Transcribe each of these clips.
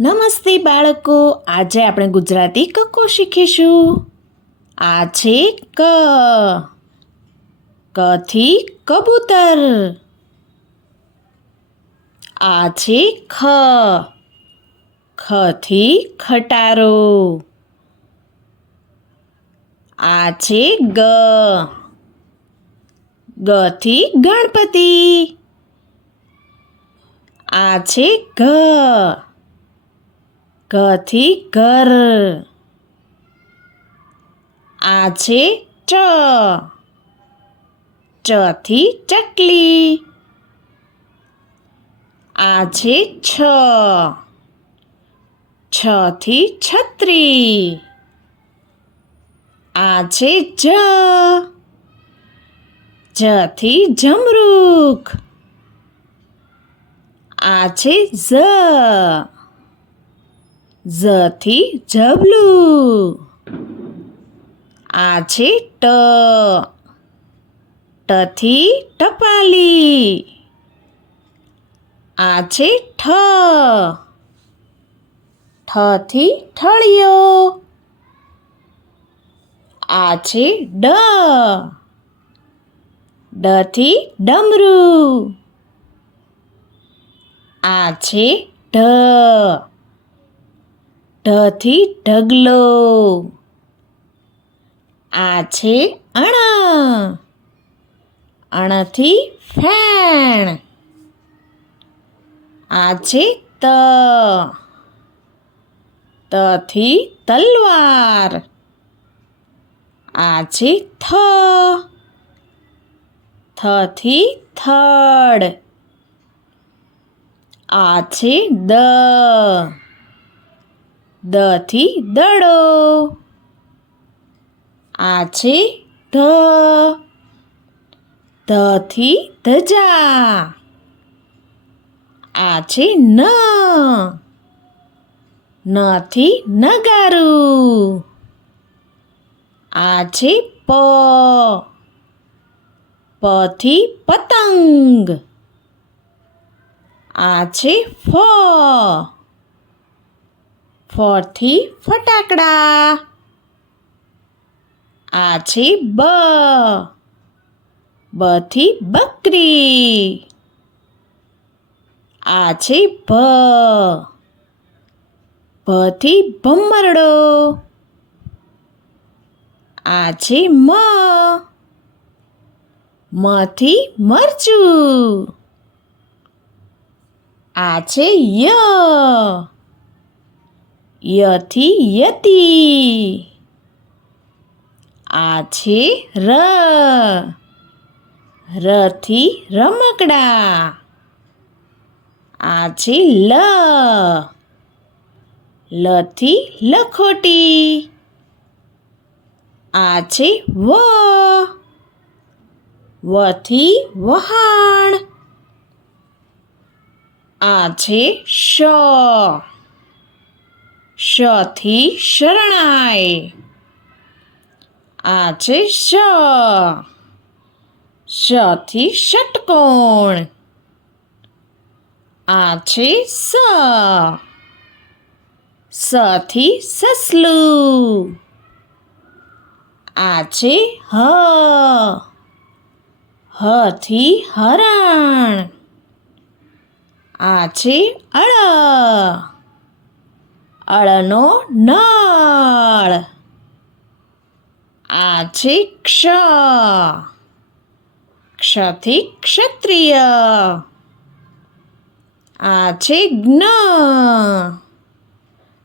નમસ્તે બાળકો, આજે આપણે ગુજરાતી કક્કો શીખીશું. આ છે ક. કથી કબૂતર. આ છે ખ. ખથી ખટારો. આ છે ગ. ગથી ગણપતિ. આ છે ઘ. ઘથી ઘર. આ છે ચ. ચથી ચકલી. આ છે છ. છથી છત્રી. આ છે જ. જથી જમરૂખ. આ છે ઝ. ઝથી ઝબલું. આ છે ટ. ટથી ટપાલી. આ છે ઠ. ઠથી ઠળિયો. આ છે ડ. ડથી ડમરું. આ છે ઢ. ઢથી ઢગલો. આ છે અણ. અણથી ફેણ. આ છે ત. તથી તલવાર. આ છે થ. થથી થડ. આ છે દ. દથી દડો. આ છે ધ. ધથી ધજા. આ છે ન. નથી નગારું. આ છે પ. પથી પતંગ. આ છે ફ. ફથી ફટાકડા. આ છે બ. બથી બકરી. આ છે ભ. ભથી ભમરડો. આ છે મ. મથી મરચું. આ છે ય. યથી યતી. આ છે ર. રથી રમકડા. આ છે લ. લથી લખોટી. આ છે વ. વથી વહાણ. આ છે શ. શથી શરણાઈ. આ છે શ. શથી ષટકોણ. આ છે સ. સથી સસલું. આ છે હ. હથી હરણ. આ છે અળ. અળનો નળ. આ છે ક્ષ. ક્ષથી ક્ષત્રિય. આ છે જ્ઞ.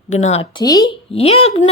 જ્ઞથી યજ્ઞ.